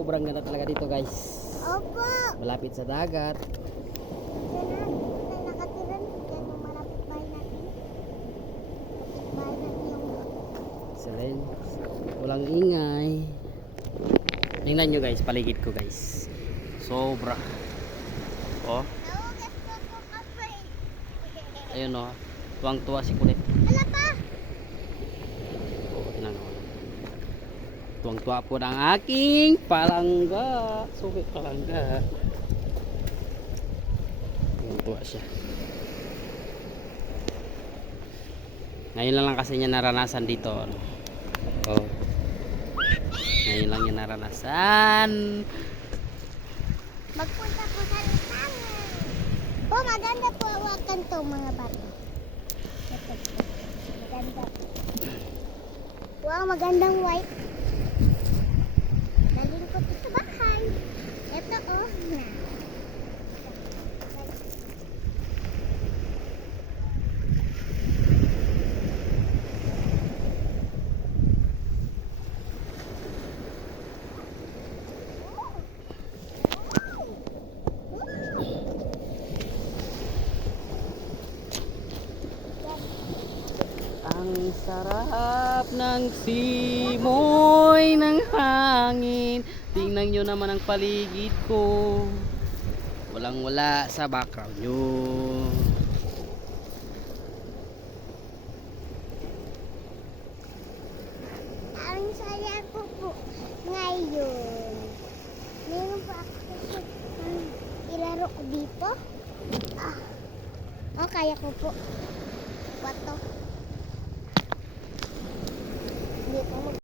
Sobrang ganda talaga dito, guys. Opo. Malapit sa dagat. Nakatira dyan yung malapit bahay natin. Bahay natin yung... Excellent. Walang ingay. Tingnan nyo, guys, paligid ko, guys. Sobra. Oh, Naugas ko po kape. ayun oh. Tuwang-tuwa si Kulit. Ala pa! Oh, tingnan mo. Tuwang-tuwa po ng aking palangga. Suki palangga. Tuwang-tuwa siya. Ngayon lang kasi niya naranasan dito. Ano? Oh. Ngayon lang niya naranasan. Magpunta po sa litangan. Oh, maganda po awakan to mga bata. Ito, maganda. Wow, magandang white. Dalhin ko to sa bahay. Ito oh. Na. Ang sarap ng simoy ng hangin. Tingnan nyo naman ang paligid ko. Walang wala sa background nyo. Ang saya ko po ngayon. Meron pa ako ilaro ko dito. Oh, kaya ko po. Wato. Dito mo.